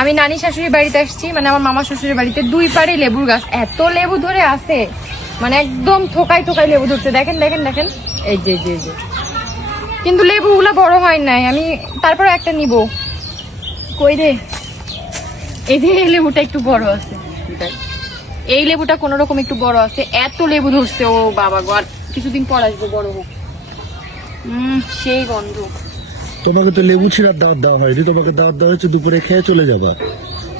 আমি নানি শাশুড়ির বাড়িতে আসছি, মানে আমার মামা শ্বশুরের বাড়িতে। দুই পাড়ে লেবুর গাছ, এত লেবু ধরে আছে, মানে একদম থোকায় থোকায় লেবু ধরছে। দেখেন দেখেন দেখেন, এই যে যে যে। কিন্তু লেবুগুলো বড় হয় নাই, আমি তারপরে একটা নিব। কই রে, এই যে এই লেবুটা একটু বড় আছে, এই লেবুটা কোন রকম একটু বড় আছে। এত লেবু ধরছে, ও বাবা গো, আর কিছুদিন পর আসবে বড় হোক। সেই গন্ধ। তোমাকে তো লেবু ছিঁড়ার দাওয়াত দেওয়া হয়নি, তোমাকে দাওয়াত দেওয়া হচ্ছে দুপুরে খেয়ে চলে যাবা।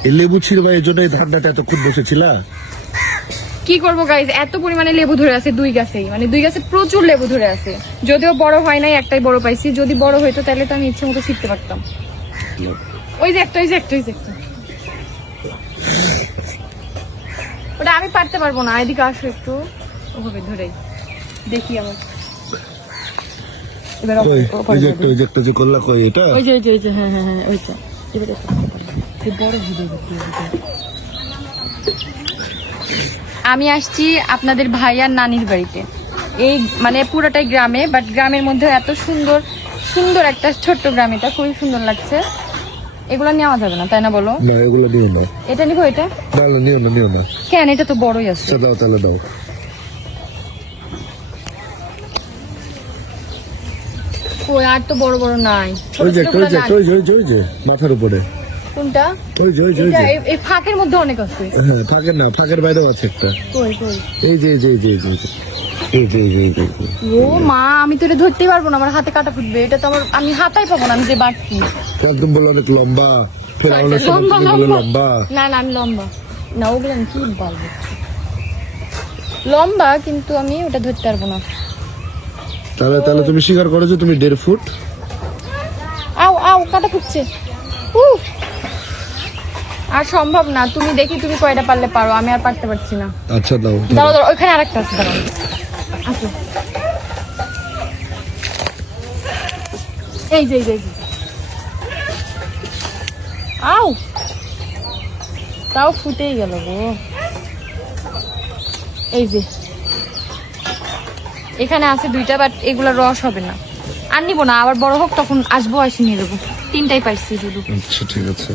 এই লেবু ছিঁড়বা এই জন্য এই ধান্দাটা এতক্ষণ বসেছিলা। কি করবো গাইজ, এত পরিমাণে লেবু ধরে আছে দুই গাছেই, মানে দুই গাছে প্রচুর লেবু ধরে আছে। যদিও বড় হয় নাই, একটাই বড় পাইছি। যদি বড় হইতো তাহলে তো আমি ইচ্ছে মতো শিখতে পারতাম। ওই যে একটা, ওই যে একটা, ওই যে একটা। ওটা আমি পারতে পারবো না, এদিকে আসো একটু, ওভাবে ধরেই দেখি আমার। এবার ওই যে একটা, ওই যে একটা যে করলা, কই এটা? ওই যে ওই যে ওই যে, হ্যাঁ হ্যাঁ হ্যাঁ, ওইটা। এবার বড় ভিডিও। আমি আসছি আপনাদের ভাইয়ার নানির বাড়িতে। এই মানে পুরোটাই গ্রামে, বাট গ্রামের মধ্যে এত সুন্দর সুন্দর একটা ছোট্ট গ্রাম, এটা খুবই সুন্দর লাগছে। এগুলো নেওয়া যাবে না, তাই না বলো? না এগুলো নিও না। এটা নিবো, এটা না নিও না, নিও না। কেন? এটা তো বড়ই আছে। আচ্ছা দাও, তাহলে দাও। কই, আর তো বড় বড় নাই। ছোট ওই যে ছোটগুলো ওই যে নাই। ওই যে ওই যে মাথার উপরে কোনটা? ওই যে ওই যে ওই এটা যে। এই ফাঁকের মধ্যে অনেক আছে। হ্যাঁ ফাঁকের না, ফাঁকের বাইরেও আছে একটা। কই কই? এই যে এই যে এই যে এই যে এই যে এই যে। ও মা, আমি তো এটা ধরতেই পারবো না, আমার হাতে কাটা ফুটবে। এটা তো আমার, আমি হাতাই পাবো না, আমি যে বাড়তি। একদম বলে অনেক লম্বা। ফেরাউনের সময় লম্বা তুমি বলে লম্বা। লম্বা। না না, আমি লম্বা না, ওগুলো আমি কি বলবো, লম্বা, কিন্তু আমি ওটা ধরতে পারবো না। তাহলে তাহলে তুমি স্বীকার করেছো তুমি 1.5 ফুট। আও আও, কাটা ফুটছে। আর সম্ভব না, তুমি দেখি তুমি কয়টা পারলে পারো, আমি আর পারতে পারছি না। আচ্ছা দাও। দাঁড়াও দাঁড়াও, ওইখানে আরেকটা আছে, দাঁড়াও। আসো, এই যে এই যে এই যে। আও, তাও ফুটেই গেল গো। এই যে এখানে আছে দুইটা, বাট এগুলা রস হবে না। আর নিবো না, আবার বড় হোক তখন আসবো, এসে নিয়ে যাবো। তিনটাই পাইছি শুধু। আচ্ছা ঠিক আছে।